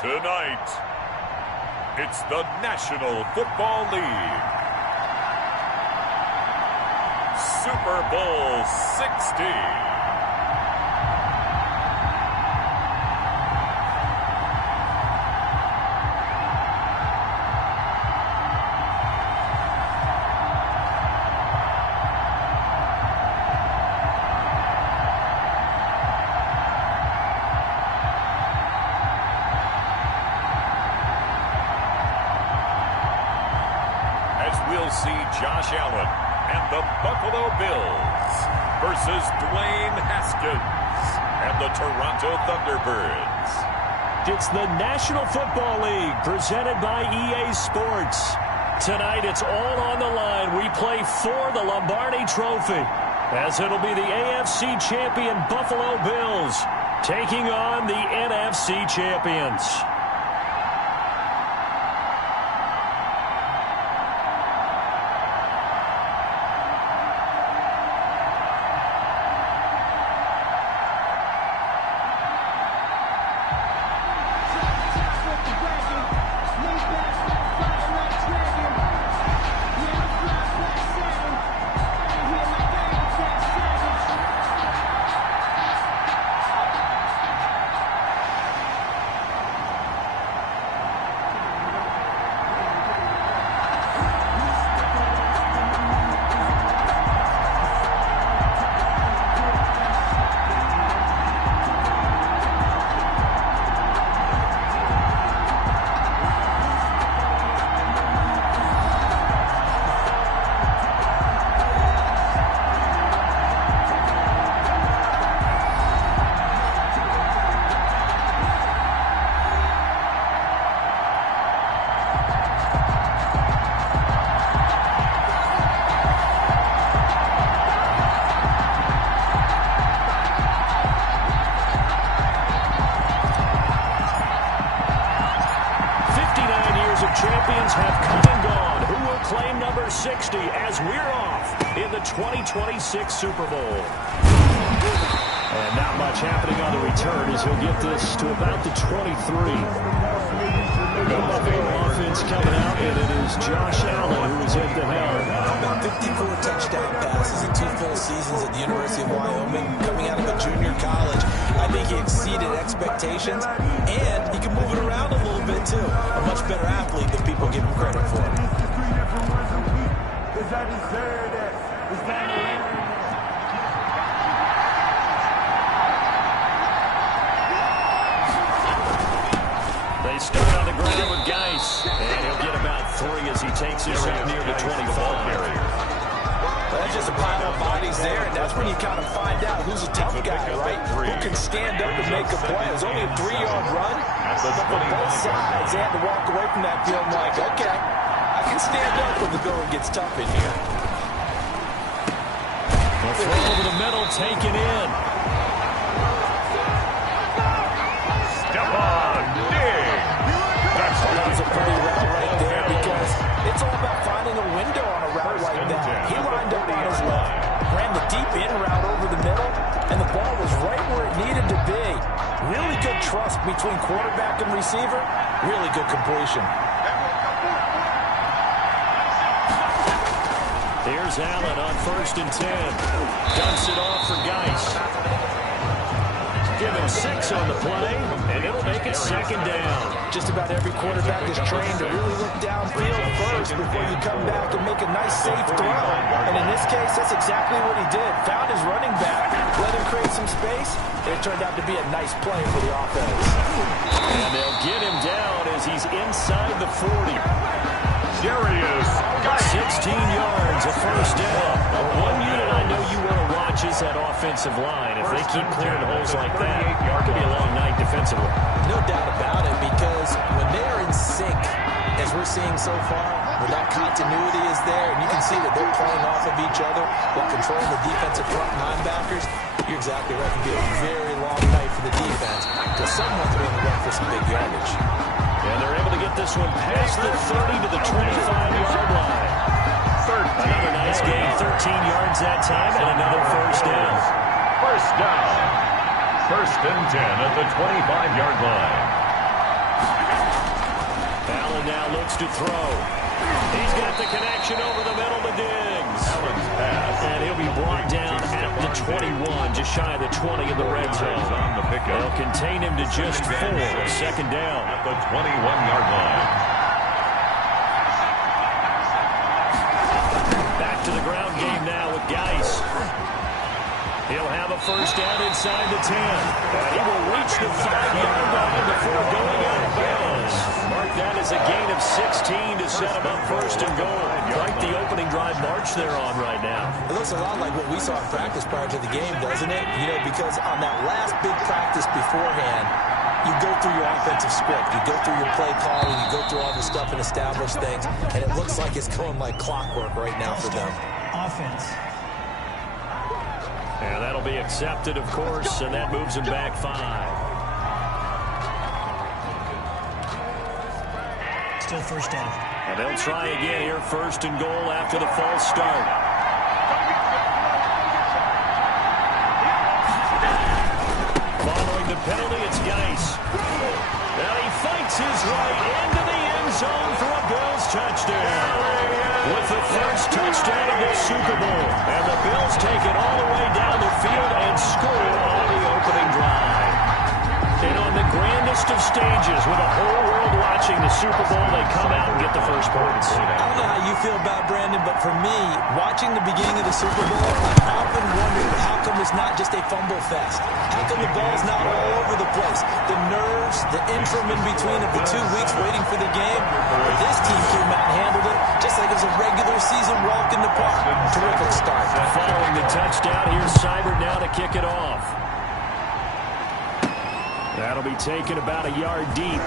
Tonight, it's the National Football League Super Bowl 60. We'll see Josh Allen and the Buffalo Bills versus Dwayne Haskins and the Toronto Thunderbirds. It's the National Football League presented by EA Sports. Tonight it's all on the line. We play for the Lombardi Trophy, as it'll be the AFC champion Buffalo Bills taking on the NFC champions. Champions have come and gone. Who will claim number 60 as we're off in the 2026 Super Bowl? And not much happening on the return as he'll get this to about the 23. The Buffalo offense coming out, and it is Josh Allen who is at the helm. About 54 touchdown passes in 2 full seasons at the University of Wyoming. Coming out of a junior college, I think he exceeded expectations, and he can move it around a little bit too. A much better athlete than people give him credit for. They start on the ground with Geis, and he'll get about 3 as he takes his shot near the 25. That's just a pile of bodies there, and that's when you kind of find out who's a tough guy, right? Who can stand up and make a play. It was only a 3-yard run, but for both sides, they had to walk away from that field like, okay, I can stand up when the going gets tough in here. The throw over the middle, taken in. Step on, dig. That's a pretty route right there because it's all about finding a window on a route like that. He lined up on his left, ran the deep in route over the middle, and the ball was right where it needed to be. Really good trust between quarterback and receiver. Really good completion. Here's Allen on 1st and 10. Dumps it off for Geis. Give him 6 on the play, and it'll make it 2nd down. Just about every quarterback is trained to really look downfield first before you come back and make a nice, safe throw. And in this case, that's exactly what he did. Found his running back, let him create some space, and it turned out to be a nice play for the offense. And they'll get him down as he's inside the 40. Serious. 16 yards, a 1st down. One unit I know you want to watch is that offensive line. If they keep clearing holes like that, it could be a long night defensively. No doubt about it, because when they're in sync, as we're seeing so far, where that continuity is there, and you can see that they're playing off of each other while controlling the defensive front linebackers, you're exactly right. It can be a very long night for the defense because someone's going to run for some big yardage. And they're able to get this one past the 30 to the 25-yard line. Another nice gain, 13 yards that time, and another 1st down. 1st down. 1st and 10 at the 25-yard line. looks to throw. He's got the connection over the middle to Diggs. And he'll be brought down at the 21, just shy of the 20 in the red zone. They'll contain him to just 4. Second down at the 21-yard line. Back to the ground game now with Geis. He'll have a first down inside the 10. And he will reach the 5-yard line before going out of bounds. Mark that as a gain of 16 to set him up first and goal. Quite the opening drive march they're on right now. It looks a lot like what we saw in practice prior to the game, doesn't it? You know, because on that last big practice beforehand, you go through your offensive script. You go through your play calling. You go through all the stuff and establish things. And it looks like it's going like clockwork right now for them. Offense. And that'll be accepted, of course, and that moves him back 5. Still first down. And they'll try again here, first and goal after the false start. Following the penalty, it's Geis. Now he fights his way into the end zone for a Bills touchdown. With the first touchdown of the Super Bowl. And the Bills take it all the way down the field and score on the opening drive. And on the grandest of stages, with the whole world watching the Super Bowl, they come out and get the first points. I don't know how you feel about Brandon, but for me, watching the beginning of the Super Bowl, I've often wondered how come it's not just a fumble fest? How come the ball's not all over the place? The nerves, the interim in between of the 2 weeks waiting for the game. But this team came out and handled it just like it was a regular season walk in the park. Terrific start. Following the touchdown, here's Cyber now to kick it off. That'll be taken about a yard deep.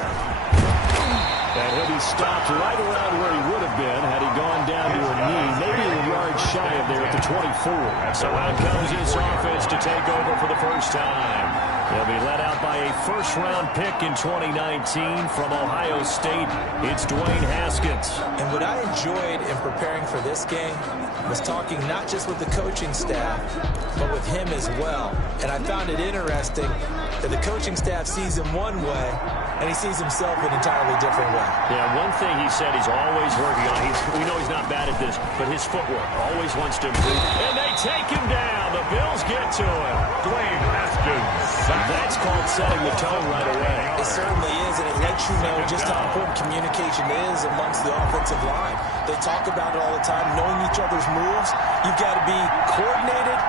And he'll be stopped right around where he would have been had he gone down to a knee, maybe a yard shy of there at the 24. So out comes this offense to take over for the first time. They'll be led out by a first-round pick in 2019 from Ohio State. It's Dwayne Haskins. And what I enjoyed in preparing for this game was talking not just with the coaching staff, but with him as well. And I found it interesting that the coaching staff sees him one way, and he sees himself an entirely different way. Yeah, one thing he said he's always working on. We know he's not bad at this, but his footwork always wants to improve. And they take him down. The Bills get to him. Dwayne Haskins. That's called setting the tone right away. It certainly is, and it lets you know just how important communication is amongst the offensive line. They talk about it all the time, knowing each other's moves. You've got to be coordinated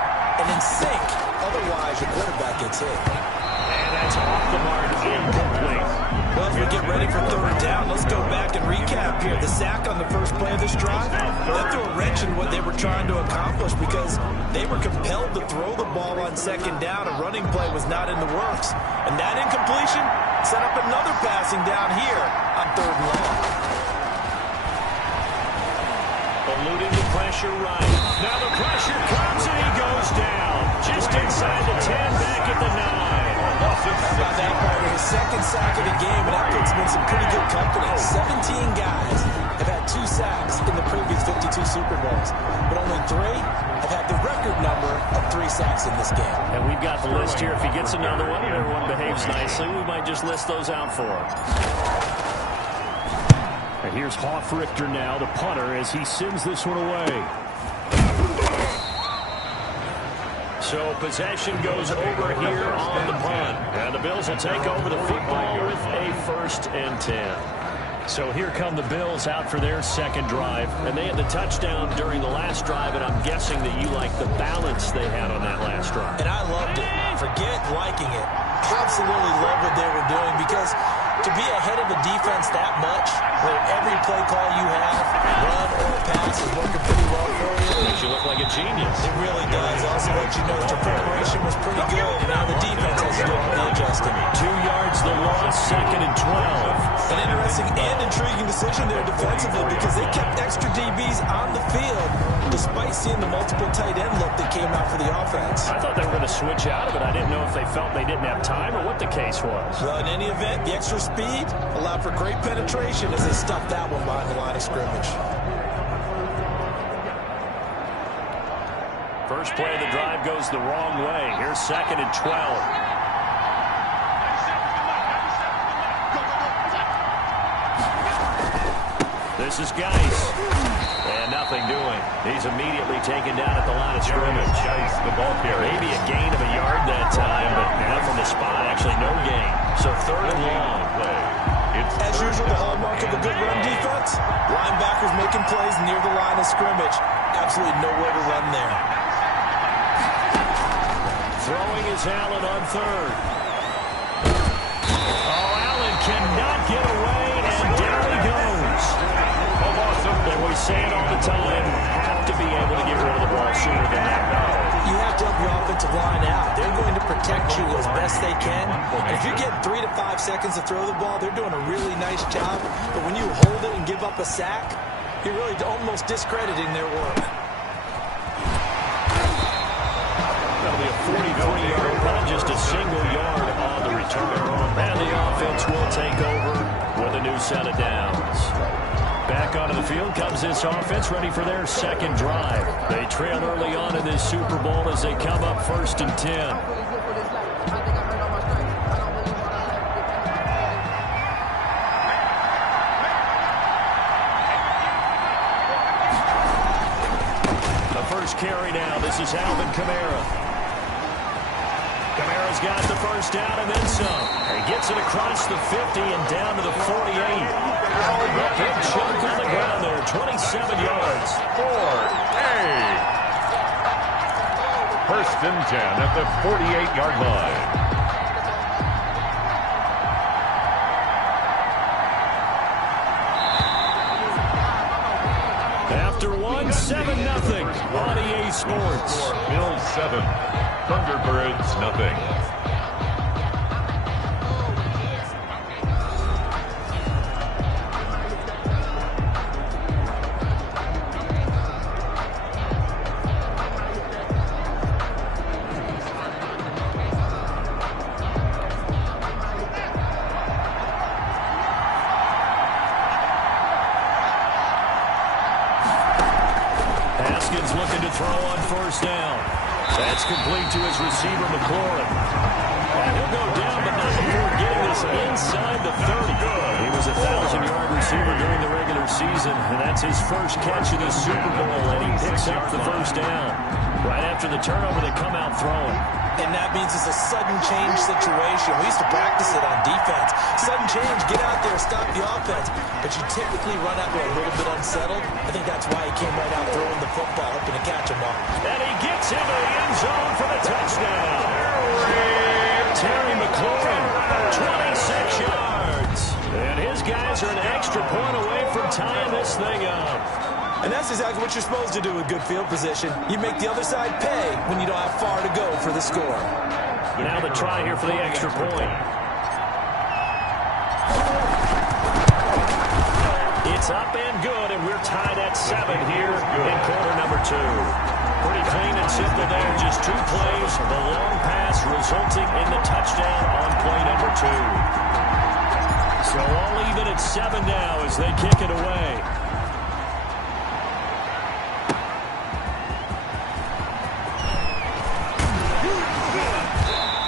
and in sync. Otherwise, your quarterback gets hit. And that's off the mark, incomplete. Well, as we get ready for third down, let's go back and recap here. The sack on the first play of this drive, that threw a wrench in what they were trying to accomplish because they were compelled to throw the ball on second down. A running play was not in the works. And that incompletion set up another passing down here on third and long. Eluding the pressure right. Now the pressure comes and he goes down. Just inside the 10, back at the 9. How about that, Parker? His second sack of the game, and that puts him in some pretty good company. 17 guys have had 2 sacks in the previous 52 Super Bowls, but only 3 have had the record number of 3 sacks in this game. And we've got the list here. If he gets another one and everyone behaves nicely, we might just list those out for him. And here's Hoff-Richter now, the punter, as he sends this one away. So possession goes over here on the punt. And the Bills will take over the football with a 1st and 10. So here come the Bills out for their second drive. And they had the touchdown during the last drive, and I'm guessing that you like the balance they had on that last drive. And I loved it. Forget liking it. Absolutely love what they were doing, because to be ahead of a defense that much, where every play call you have, run or pass, is working pretty well for you. It makes you look like a genius. It really does. Also let you know that your preparation was pretty good, and now the defense has to do all the adjusting. 2 yards the loss, 2nd and 12. An interesting and intriguing decision there defensively, because they kept extra DBs on the field despite seeing the multiple tight end look that came out for the offense. I thought they were going to switch out of it. I didn't know if they felt they didn't have time or what the case was. Well, in any event, the extra speed allowed for great penetration as they stuffed that one behind the line of scrimmage. First play of the drive goes the wrong way. Here's 2nd and 12. This is Geis. And nothing doing. He's immediately taken down at the line of scrimmage. Geis, the ball carrier. Maybe a gain of a yard that time, but not from the spot. Actually, no gain. So third and long. As usual, the hallmark of a good run defense, linebackers making plays near the line of scrimmage. Absolutely nowhere to run there. Throwing is Allen on third. Oh, Allen cannot get away, and down he goes. And we say it all the time, have to be able to get rid of the ball sooner than that. You have to help your offensive line out. They're going to protect you as best they can. And if you're getting 3 to 5 seconds to throw the ball, they're doing a really nice job. But when you hold it and give up a sack, you're really almost discrediting their work. That'll be a 43-yard punt, just a single yard on the return. And the offense will take over with a new set of downs. Back onto the field comes this offense, ready for their second drive. They trail early on in this Super Bowl as they come up 1st and 10. The first carry now. This is Alvin Kamara. Kamara's got the first down and then some. He gets it across the 50 and down to the 48. A big chunk on the ground there, 27 yards. 1st and 10 at the 48-yard line. After one, 7-0 on EA Sports. Bills 7, Thunderbirds nothing. Looking to throw on 1st down. That's complete to his receiver, McLaurin. And he'll go down, but not before getting this inside the 30. He was a 1,000-yard receiver during the regular season, and that's his first catch of the Super Bowl, and he picks up the 1st down. Right after the turnover, they come out throwing. And that means it's a sudden change situation. We used to practice it on defense. Sudden change, get out there, stop the offense. But you typically run out there a little bit unsettled. I think that's why he came right out throwing the football, hoping to catch him up. And he gets into the end zone for the touchdown. Terry McLaurin, 26 yards. And his guys are an extra point away from tying this thing up. And that's exactly what you're supposed to do with good field position. You make the other side pay when you don't have far to go for the score. Now the try here for the extra point. It's up and good, and we're tied at 7 here in quarter number 2. Pretty clean and simple there. Just 2 plays. The long pass resulting in the touchdown on play number 2. So all even at 7 now as they kick it away.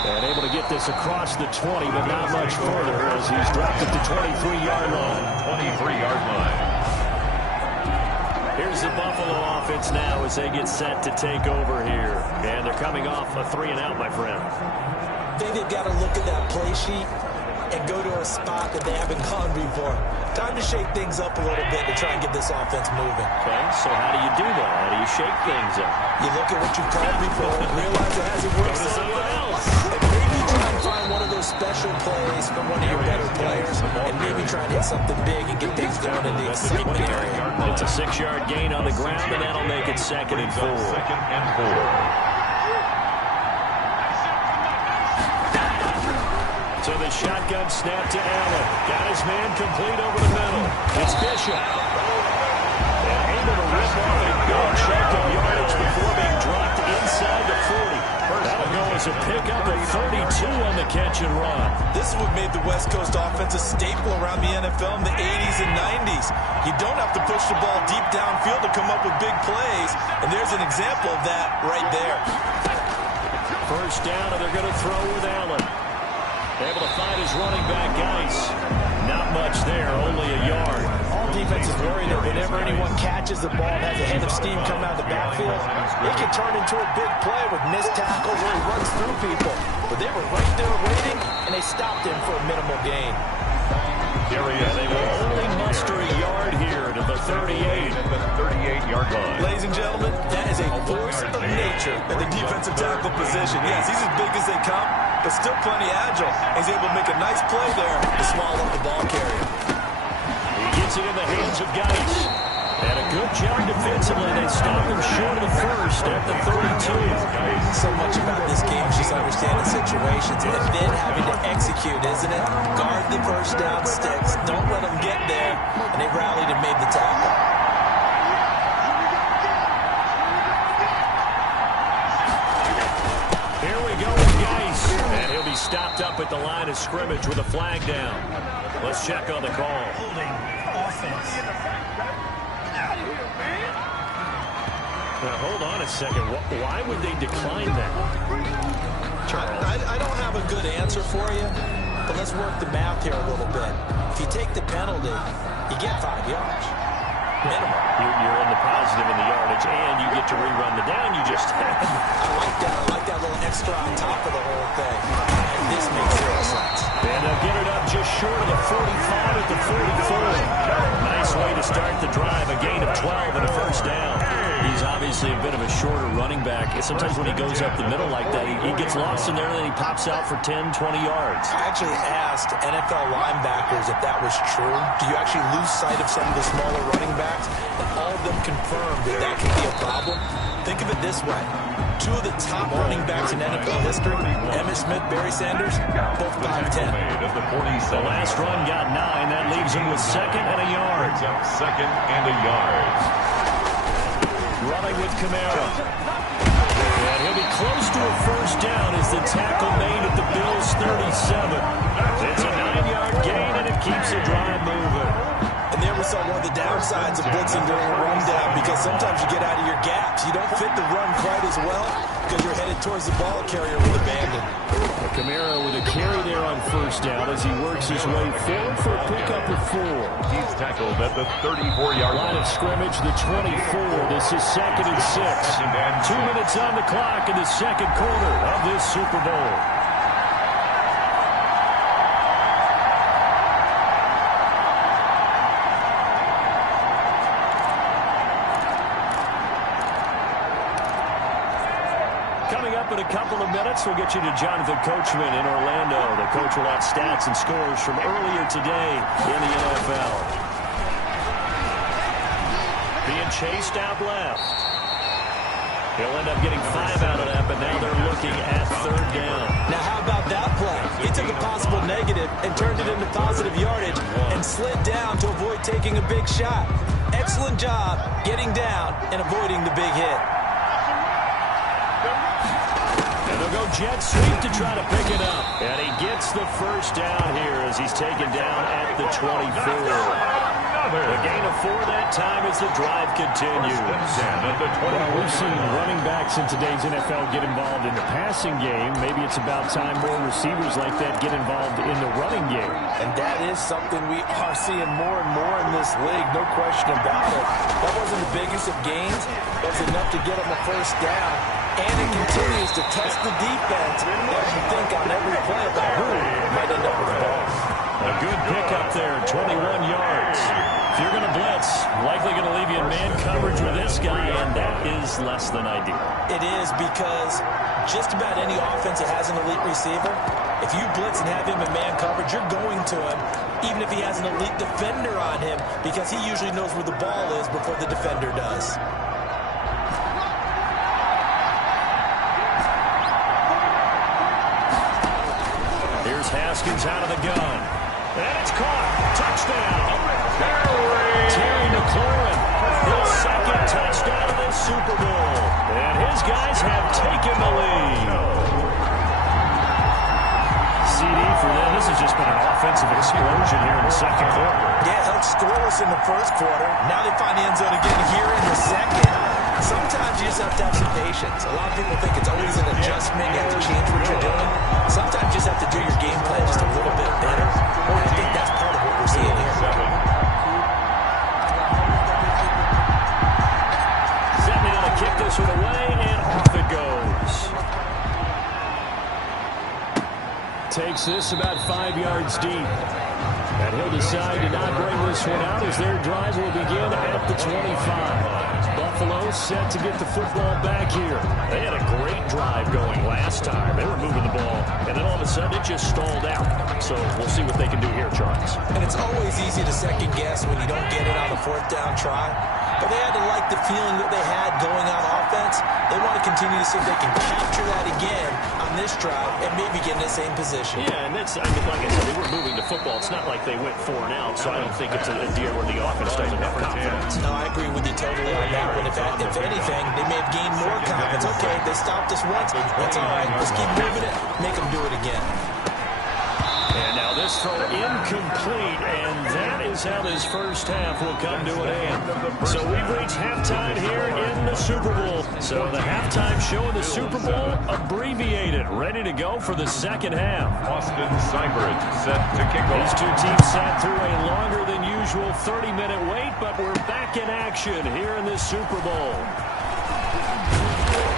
And able to get this across the 20, but not much further as he's dropped at the 23-yard line. 23-yard line. Here's the Buffalo offense now as they get set to take over here. And they're coming off a 3-and-out, my friend. I think they've got to look at that play sheet and go to a spot that they haven't gone before. Time to shake things up a little bit to try and get this offense moving. Okay, so how do you do that? How do you shake things up? You look at what you've called before and realize it hasn't worked Go to someone else. And maybe try and find one of those special plays from one of your better players and maybe try and hit something big and get things going in the excitement area. It's a 6-yard gain on the ground, and that'll make it 2nd and 4. 2nd and 4. So the shotgun snap to Allen. Got his man complete over the middle. It's Bishop. And able to rip off a good chunk of yardage before being dropped inside the 40. That'll go as a pickup of 32 on the catch and run. This is what made the West Coast offense a staple around the NFL in the 80s and 90s. You don't have to push the ball deep downfield to come up with big plays. And there's an example of that right there. First down, and they're going to throw with Allen. Able to find his running back, Geis. Not much there, only a yard. Defense is worried that whenever anyone catches the ball and has a head of steam come out of the backfield, it can turn into a big play with missed tackles where he runs through people. But they were right there waiting, and they stopped him for a minimal gain. They will only muster a yard here to the 38. At the 38-yard line. Ladies and gentlemen, that is a force of nature at the defensive tackle position. Yes, he's as big as they come, but still plenty agile. He's able to make a nice play there to swallow up the ball carrier. He gets it in the hands of Geis. And a good job defensively. They stop him short of the first at the 32. So much about this game is just understanding situations and then having to execute, isn't it? Guard the first down sticks. Don't let them get there. And they rallied and made the tackle. Here we go with Geis. And he'll be stopped up at the line of scrimmage with a flag down. Let's check on the call. Holding offense. Now, hold on a second. Why would they decline that? I don't have a good answer for you, but let's work the math here a little bit. If you take the penalty, you get 5 yards. Minimum. You're in the positive in the yardage, and you get to rerun the down you just had. I like that. I like that little extra on top of the whole thing. And this makes zero sense. And they'll get it up just short of the 45 at the 44. Nice way to start the drive. A gain of 12 and a first down. He's obviously a bit of a shorter running back. Sometimes when he goes up the middle like that, he gets lost in there, and then he pops out for 10, 20 yards. I actually asked NFL linebackers if that was true. Do you actually lose sight of some of the smaller running backs? And all of them confirmed that that could be a problem. Think of it this way. 2 of the top running backs in NFL history, Emmitt Smith, Barry Sanders, both 5'10". The last run got 9. That leaves him with second and a yard. Second and a yard. Running with Kamara. And he'll be close to a first down as the tackle made at the Bills' 37. It's a 9-yard gain, and it keeps the drive moving. And there we saw one of the downsides of blitzing during a rundown, because sometimes you get out of your gaps. You don't fit the run quite as well because you're headed towards the ball carrier with abandon. Kamara with a carry there on first down as he works his way forward for a pickup of 4. He's tackled at the 34-yard line. Line of scrimmage, the 24. This is second and 6. 2 minutes on the clock in the second quarter of this Super Bowl. In a couple of minutes, we'll get you to Jonathan Coachman in Orlando. The coach will have stats and scores from earlier today in the NFL. Being chased out left. He'll end up getting 5 out of that, but now they're looking at third down. Now, how about that play? He took a possible negative and turned it into positive yardage and slid down to avoid taking a big shot. Excellent job getting down and avoiding the big hit. They'll go jet sweep to try to pick it up. And he gets the first down here as he's taken down at the 24. A gain of 4 that time as the drive continues. Well, we've seen running backs in today's NFL get involved in the passing game. Maybe it's about time more receivers like that get involved in the running game. And that is something we are seeing more and more in this league, no question about it. That wasn't the biggest of gains. It was enough to get them a first down. And it continues to test the defense as you think on every play about who might end up with the ball. A good pickup there, 21 yards. If you're going to blitz, likely going to leave you in man coverage with this guy, and that is less than ideal. It is, because just about any offense that has an elite receiver, if you blitz and have him in man coverage, you're going to him, even if he has an elite defender on him, because he usually knows where the ball is before the defender does. Here's Haskins out of the gun. And it's caught. Touchdown. Terry McLaurin, his second touchdown of the Super Bowl. And his guys have taken the lead. CD for them. This has just been an offensive explosion here in the second quarter. Yeah, held scoreless in the first quarter. Now they find the end zone again here in the second. Sometimes you just have to have some patience. A lot of people think it's always an adjustment. You have to change what you're doing. Sometimes you just have to do your game plan just a little bit better. And I think that's part of what we're seeing here. this one away, and off it goes. Takes this about 5 yards deep. And he'll decide to not bring this one out as their drive will begin at the 25. Buffalo set to get the football back here. They had a great drive going last time. They were moving the ball, and then all of a sudden it just stalled out. So we'll see what they can do here, Charles. And it's always easy to second guess when you don't get it on the 4th down try. But they had to like the feeling that they had going on offense. They want to continue to see if they can capture that again on this drive and maybe get in the same position. Yeah, and that's, I mean, like I said, they were moving the football. It's not like they went 4 and out, so I don't think it's a deal where the offense doesn't have confidence. No, I agree with you totally on that one. If anything, they may have gained more confidence. Okay, they stopped us once. That's all right. Let's keep moving it. Make them do it again. And now this throw incomplete, and that is how this first half will come to an end. So we've reached halftime here in the Super Bowl. So the halftime show of the Super Bowl abbreviated, ready to go for the second half. Austin Seibert set to kick off. These two teams sat through a longer than usual 30-minute wait, but we're back in action here in this Super Bowl.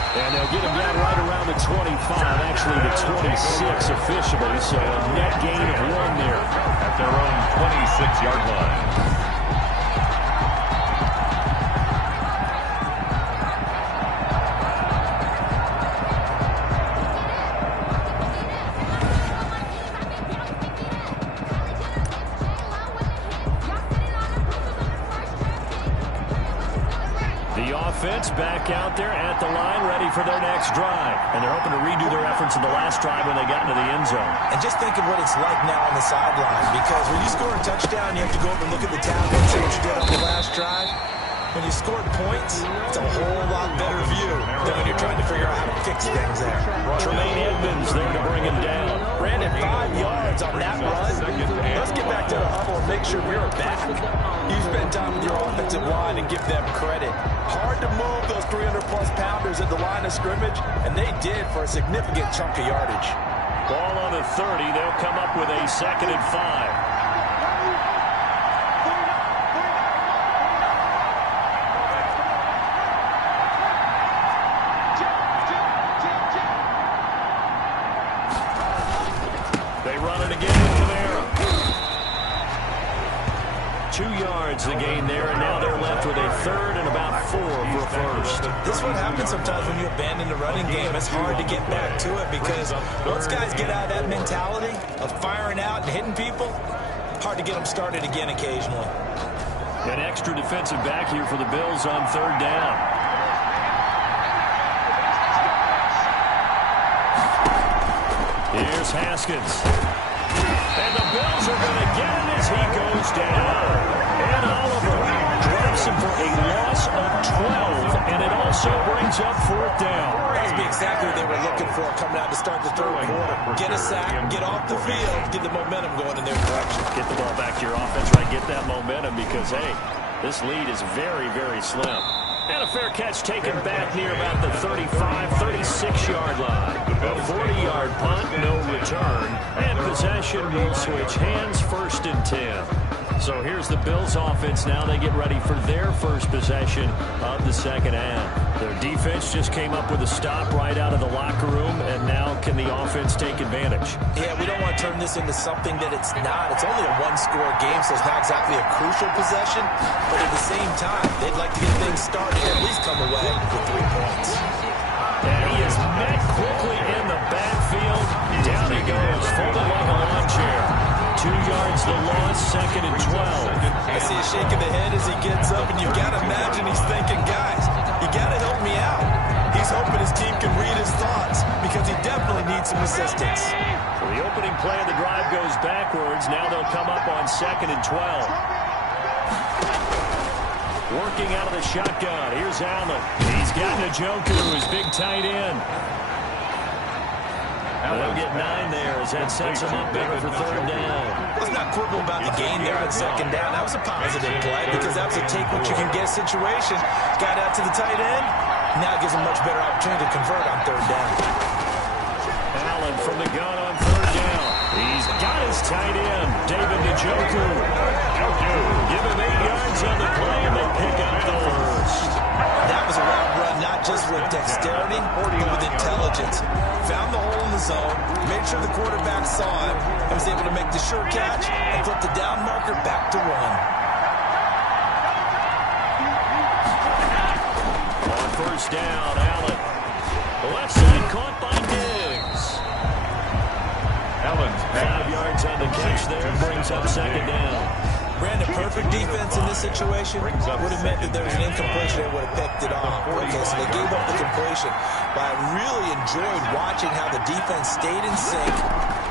And they'll get him down right around the 25, actually the 26 officially, so a net gain of 1 there. At their own 26-yard line. Offense back out there at the line, ready for their next drive. And they're hoping to redo their efforts in the last drive when they got into the end zone. And just think of what it's like now on the sideline, because when you score a touchdown, you have to go over and look at the tablet, see what you did on the last drive. When you scored points, it's a whole lot better view than when you're trying to figure out how to fix things there. Tremaine Edmonds there to bring him down. Brandon, 5 yards on that run. Let's get back to the huddle and make sure we're back. You spend time with your offensive line and give them credit. Hard to move those 300-plus pounders at the line of scrimmage, and they did for a significant chunk of yardage. Ball on the 30. They'll come up with a 2nd and 5. The gain there, and now they're left with a 3rd and about 4 for a first. This is what happens sometimes when you abandon the running game. It's hard to get back to it because once guys get out of that mentality of firing out and hitting people, hard to get them started again occasionally. An extra defensive back here for the Bills on 3rd down. Here's Haskins. And the Bills are going to get him as he goes down. And Oliver drops him for a loss of 12, and it also brings up 4th down. That would be exactly what they were looking for coming out to start the 3rd quarter. Get a sack, get off the field, get the momentum going in their direction. Get the ball back to your offense, right? Get that momentum because, hey, this lead is very, very slim. And a fair catch taken back near about the 35, 36-yard line. A 40-yard punt, no return. And possession will switch hands, 1st and 10. So here's the Bills offense now. They get ready for their first possession of the second half. Their defense just came up with a stop right out of the locker room, and now can the offense take advantage? Yeah, we don't want to turn this into something that it's not. It's only a 1-score game, so it's not exactly a crucial possession. But at the same time, they'd like to get things started, at least come away with 3 points. And he is met quickly in the backfield. Down he goes, folded like a lawn chair. 2 yards the loss, 2nd and 12. I see a shake of the head as he gets up, and you've got to imagine he's thinking, guys, you got to help me out. He's hoping his team can read his thoughts because he definitely needs some assistance. So the opening play of the drive goes backwards. Now they'll come up on 2nd and 12. Working out of the shotgun. Here's Allen. He's got Njoku, his big tight end. They'll get 9 there as that sets him up better for 3rd down. Let's not quibble about the gain there on 2nd down. That was a positive play because that was a take-what-you-can-get situation. Got out to the tight end. Now it gives him much better opportunity to convert on 3rd down. Allen from the gun on 3rd down. He's got his tight end, David Njoku. Give him 8 yards on the play, and they pick up the first. That was a route run, not just with dexterity, but with intelligence. Found the hole in the zone, made sure the quarterback saw it, and was able to make the sure catch and flip the down marker back to run. On first down, Allen. The left side caught by Diggs. Allen's 5 yards on the catch there, brings up second down. Brandon, perfect defense in this situation would have meant that there was an incompletion and would have picked it off. Okay, so they gave up the completion. But I really enjoyed watching how the defense stayed in sync,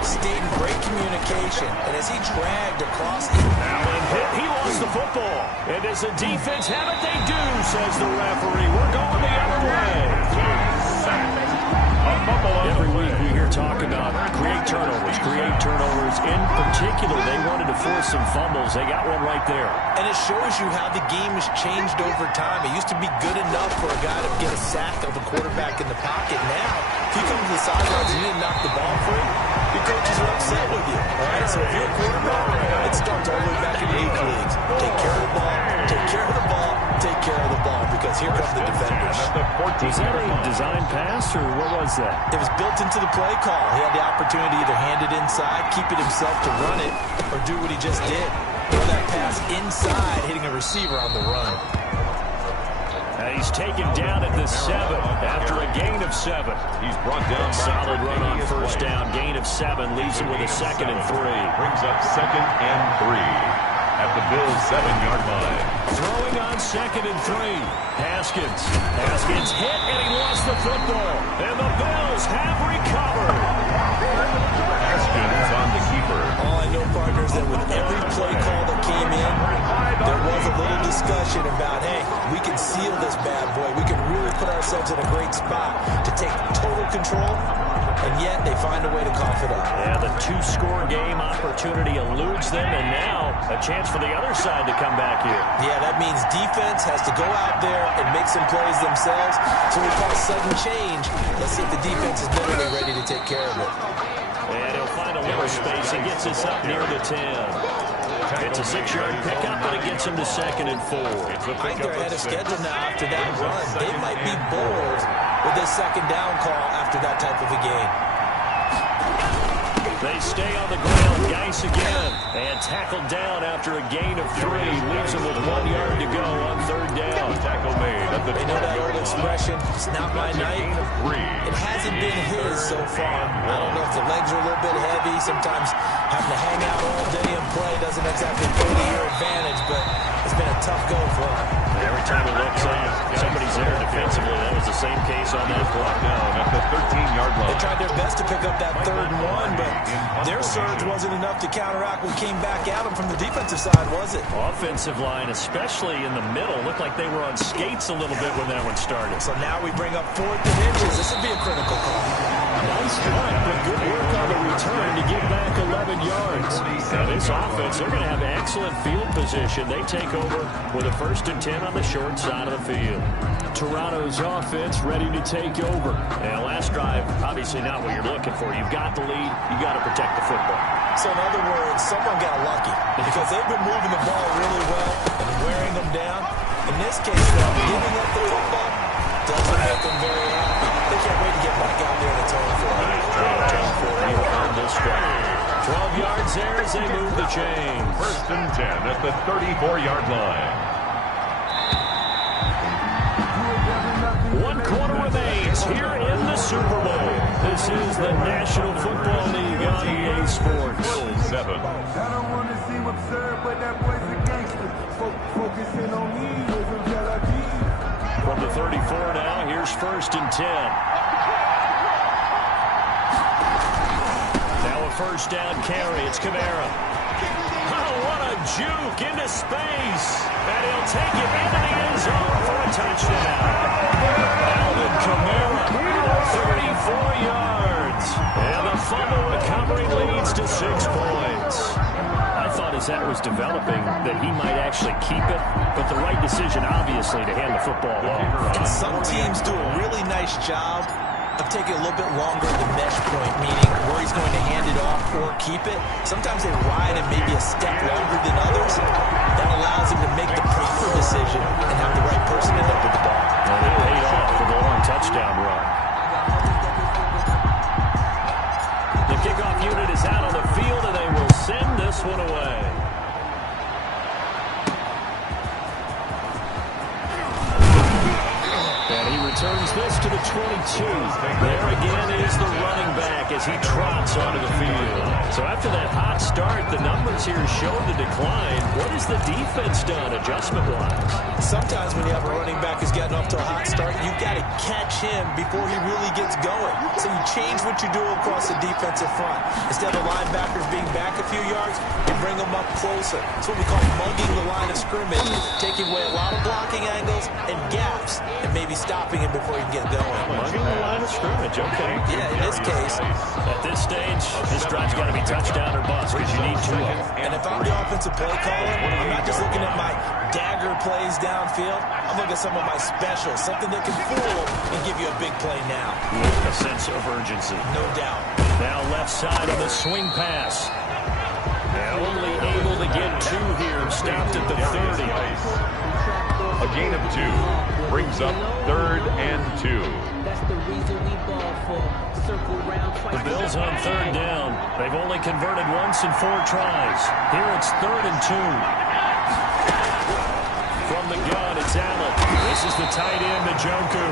stayed in great communication, and as he dragged across the... Allen hit, he lost the football. And does the defense have it? They do, says the referee. We're going the other way. Every week we hear talk about create turnovers. In particular, they wanted to force some fumbles. They got one right there. And it shows you how the game has changed over time. It used to be good enough for a guy to get a sack of a quarterback in the pocket. Now, if you come to the sidelines and you didn't knock the ball free, your coaches are upset with you. All right, so if you're a quarterback, it starts all the way back in the youth leagues. Take care of the ball, take care of the ball, take care of the ball, because here come the defenders. Was that a design pass, or what was that? It was built into the play call. He had the opportunity to either hand it inside, keep it himself to run it, or do what he just did. Throw that pass inside, hitting a receiver on the run. He's taken down at the 7 after a gain of 7. He's brought down. Solid run on first down. Gain of 7 leaves him with a 2nd and 3. Brings up 2nd and 3 at the Bills' 7-yard line. Throwing on 2nd and 3. Haskins hit, and he lost the football. And the Bills have recovered. Haskins on the keeper. All I know, partner, is that with every play call that came in, there was a little discussion about, hey, we can seal this bad boy. We can really put ourselves in a great spot to take total control, and yet they find a way to cough it up. Yeah, the 2-score game opportunity eludes them, and now a chance for the other side to come back here. Yeah, that means defense has to go out there and make some plays themselves. So we call sudden change. Let's see if the defense is literally ready to take care of it. And he'll find a little space. He gets us up near the 10. It's a 6-yard pickup, but it gets him to 2nd and 4. I think they're ahead of schedule now after that run. They might be bold with this 2nd down call after that type of a game. They stay on the ground. Geis again. And tackled down after a gain of 3. Leaves him with 1 yard to go on 3rd down. Tackle made at the 20. They know that old expression, it's not my night. It hasn't been his so far. I don't know if the legs are a little bit heavy. Sometimes having to hang out all day and play doesn't exactly play to your advantage, but it's been a tough go for him. Every time he looks up, somebody's there defensively. That was the same case on that block. Down at the 13-yard line. They tried their best to pick up that 3rd and 1, but their surge wasn't enough to counteract what came back at them from the defensive side, was it? Offensive line, especially in the middle, looked like they were on skates a little bit when that one started. So now we bring up 4th and inches. This would be a critical call. Nice punt, but good work on the return to get back 11 yards. Now this offense, they're going to have excellent field position. They take over with a 1st and 10 on the short side of the field. Toronto's offense ready to take over. And last drive, obviously not what you're looking for. You've got the lead. You've got to protect the football. So in other words, someone got lucky because they've been moving the ball really well and wearing them down. In this case, though, giving up the football doesn't make them very happy. They can't wait to get back out there and atone for it. Atone for it here on this drive. 12 yards there as they move the chains. 1st and 10 at the 34-yard line. 1 quarter remains here in the Super Bowl. This is the National Football League on EA Sports. Bills 7. I don't want to seem absurd, but that boy's a gangster. Focusing on me is a reality. From the 34 now, here's 1st and 10. Now a 1st down carry. It's Kamara. Oh, what a juke into space. And he'll take it into the end zone for a touchdown. Alvin Kamara, 34 yards. And the fumble recovery leads to 6 points. I thought as that was developing that he might actually keep it, but the right decision, obviously, to hand the football off. And some teams do a really nice job of taking a little bit longer at the mesh point, meaning where he's going to hand it off or keep it. Sometimes they ride it maybe a step longer than others. That allows him to make the proper decision and have the right person end up with the ball. And it paid off for the long returns this to the 22. There again is the running back as he trots onto the field. So after that hot start, the numbers here show the decline. What has the defense done adjustment-wise? Sometimes when you have a running back who's gotten off to a hot start, you've got to catch him before he really gets going. So you change what you do across the defensive front. Instead of linebackers being back a few yards, you bring them up closer. It's what we call mugging the line of scrimmage, taking away a lot of blocking angles and gaps, and maybe stopping him before he can get going. Mugging the line of scrimmage, okay. Yeah, in this case. At this stage, this drive's got to be touchdown or bust because you need 2 of them. And if I'm the offensive play caller, I'm not just looking at my dagger plays downfield. I'm looking at some of my specials, something that can fool them and give you a big play now. With a sense of urgency. No doubt. Now left side on the swing pass. They're only able to get 2 here, stopped at the 30. A gain of 2 brings up 3rd and 2. That's the reason we ball for. Circle round twice. The Bills on 3rd down. They've only converted once in 4 tries. Here it's 3rd and 2. From the gun, it's Allen. This is the tight end, Njoku.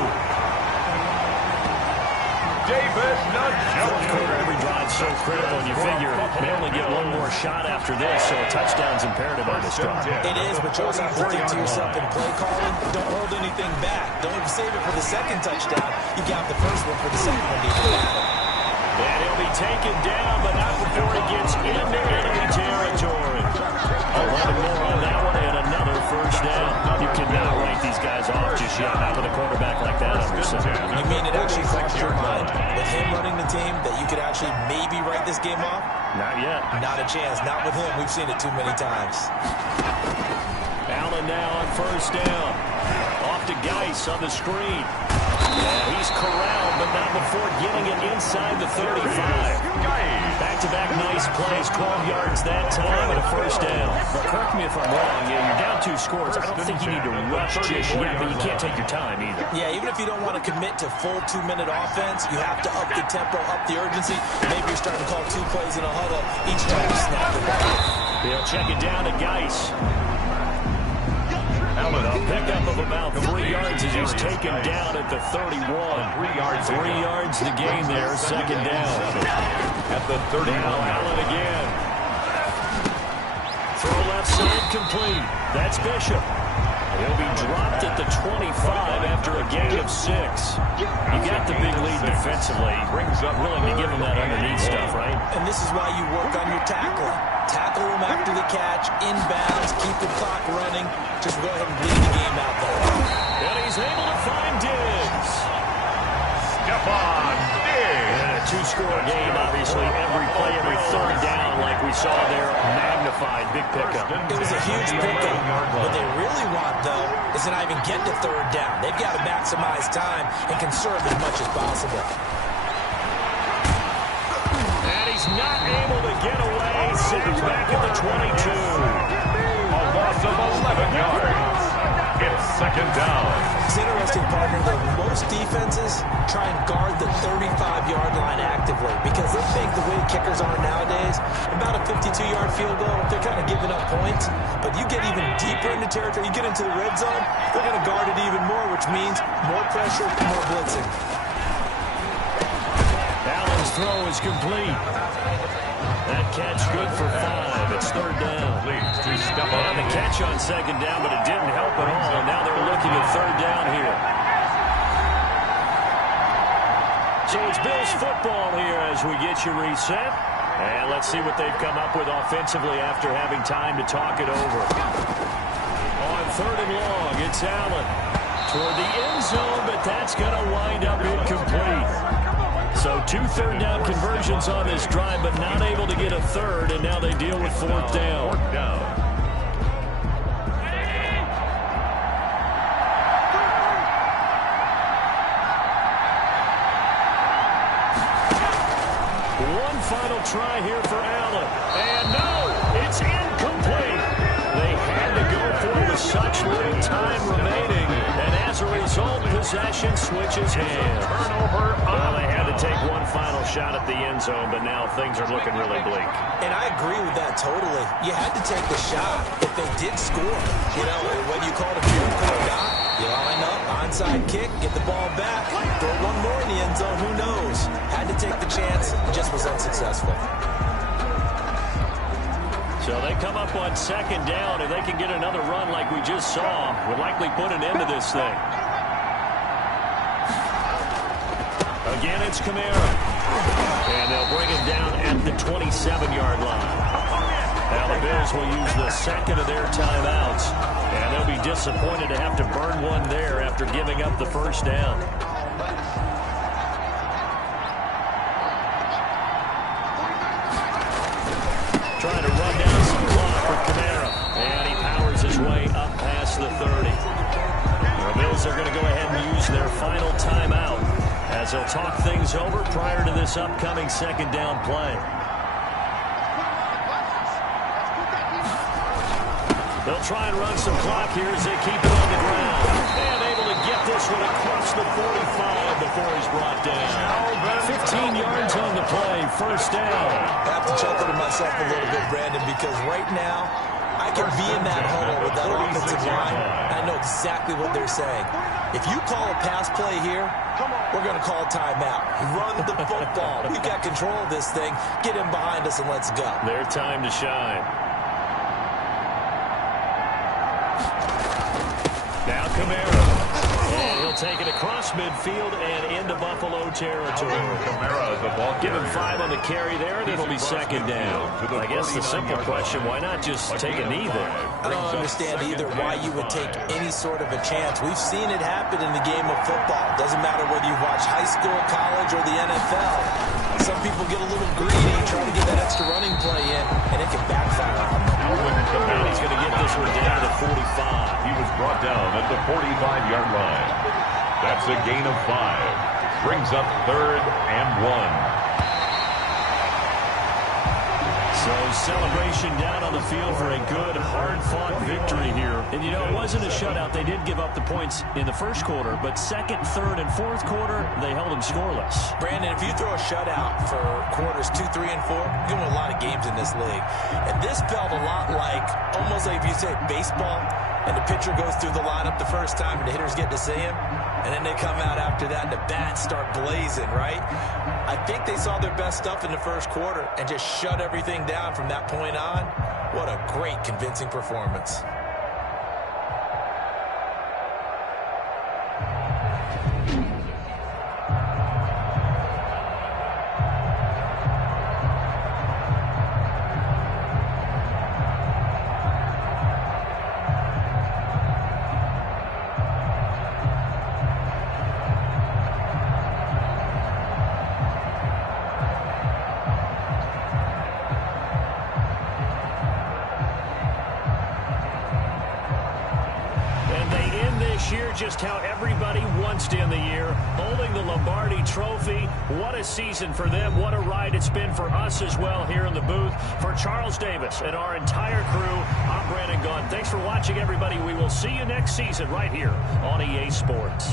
David Njoku. Every drive so critical, and you figure they only get 1 more shot after this, so a touchdown's imperative on this drive. It is, but you also have to think to yourself in play calling, don't hold anything back. Don't save it for the second touchdown. You got the first one for the second one to even matter. And he'll be taken down, but not before he gets into enemy territory. 11 more on that one, and another first down. You cannot write these guys off just yet, not with a quarterback like that on your center. You mean it actually crossed your mind with him running the team that you could actually maybe write this game off? Not yet. Not a chance. Not with him. We've seen it too many times. Allen now on first down. Off to Geis on the screen. Yeah, he's corralled, but not before getting it inside the 35. Back-to-back nice plays, 12 yards that time, and a first down. But correct me if I'm wrong, you're down 2 scores. I don't think you need to rush just yet, but you can't take your time either. Yeah, even if you don't want to commit to full 2-minute offense, you have to up the tempo, up the urgency. Maybe you're starting to call 2 plays in a huddle each time you snap the ball. He'll check it down to Geis. Allen, a pickup of about 3 yards as he's taken down at the 31. 3 yards to gain there, second down. At the 31. Now Allen again. Throw left side complete. That's Bishop. He'll be dropped at the 25 after a gain of 6. You got the big lead defensively. Willing to give him that underneath stuff, right? And this is why you work on your tackling. Tackle him after the catch, inbounds, keep the clock running. Just go ahead and bleed the game out there. And he's able to find Diggs. Stephon Diggs. And a 2-score game, obviously. Every play, every 3rd down, like we saw there, magnified. Big pickup. It was a huge pickup. What they really want, though, is to not even get to 3rd down. They've got to maximize time and conserve as much as possible. And he's not able to get away. Sacked back at the 22. A loss of 11 yards. It's second down. It's interesting, partner, that most defenses try and guard the 35-yard line actively because they think the way kickers are nowadays, about a 52-yard field goal, they're kind of giving up points. But you get even deeper into territory, you get into the red zone, they're going to guard it even more, which means more pressure, more blitzing. Allen's throw is complete. That catch good for 5. It's 3rd down. And the catch on second down, but it didn't help at all. And now they're looking at 3rd down here. So it's Bills football here as we get you reset. And let's see what they've come up with offensively after having time to talk it over. On 3rd and long, it's Allen. Toward the end zone, but that's going to wind up incomplete. So 2 third down conversions on this drive, but not able to get a 3rd, and now they deal with 4th down. One final try here for Allen. And no, it's incomplete. They had to go for it with such little time remaining. And as a result, possession switches hands. Well, they had to take one final shot at the end zone, but now things are looking really bleak. And I agree with that totally. You had to take the shot if they did score. You know, whether you call it a miracle or not, You line up, onside kick, get the ball back, throw one more in the end zone, who knows? Had to take the chance, just was unsuccessful. So they come up on second down. If they can get another run like we just saw, would likely put an end to this thing. Again, it's Kamara. And they'll bring him down at the 27-yard line. Now the Bills will use the second of their timeouts. And they'll be disappointed to have to burn one there after giving up the first down. Trying to run down some clock for Kamara. And he powers his way up past the 30. The Bills are going to go ahead and use their final timeout as they'll talk things over prior to this upcoming second down play. They'll try and run some clock here as they keep it on the ground. And able to get this one across the 45 before he's brought down. 15 yards on the play, first down. I have to chuckle to myself a little bit, Brandon, because right now I can be in that huddle with that offensive line. I know exactly what they're saying. If you call a pass play here, we're going to call timeout. Run the football. We've got control of this thing. Get him behind us and let's go. Their time to shine. Now Kamara. And he'll take it across midfield and into Buffalo territory. Give him 5 on the carry there, and it'll be second down. I guess the simple question, why not just take a knee there? I don't understand either why you would take any sort of a chance. We've seen it happen in the game of football. Doesn't matter whether you watch high school, college, or the NFL. Some people get a little greedy, trying to get that extra running play in, and it can backfire on them. And he's going to get this one down to 45. He was brought down at the 45-yard line. That's a gain of 5. Brings up 3rd and 1. So celebration down on the field for a good, hard-fought victory here. And, you know, it wasn't a shutout. They did give up the points in the first quarter, but second, third, and fourth quarter, they held them scoreless. Brandon, if you throw a shutout for quarters 2, 3, and 4, you're going to win a lot of games in this league. And this felt a lot like, almost like if you say baseball, and the pitcher goes through the lineup the first time, and the hitters get to see him, and then they come out after that, and the bats start blazing, right? I think they saw their best stuff in the first quarter and just shut everything down from that point on. What a great, convincing performance. Just how everybody wants to end the year, holding the Lombardi Trophy. What a season for them. What a ride it's been for us as well here in the booth. For Charles Davis and our entire crew, I'm Brandon Gunn. Thanks for watching, everybody. We will see you next season right here on EA Sports.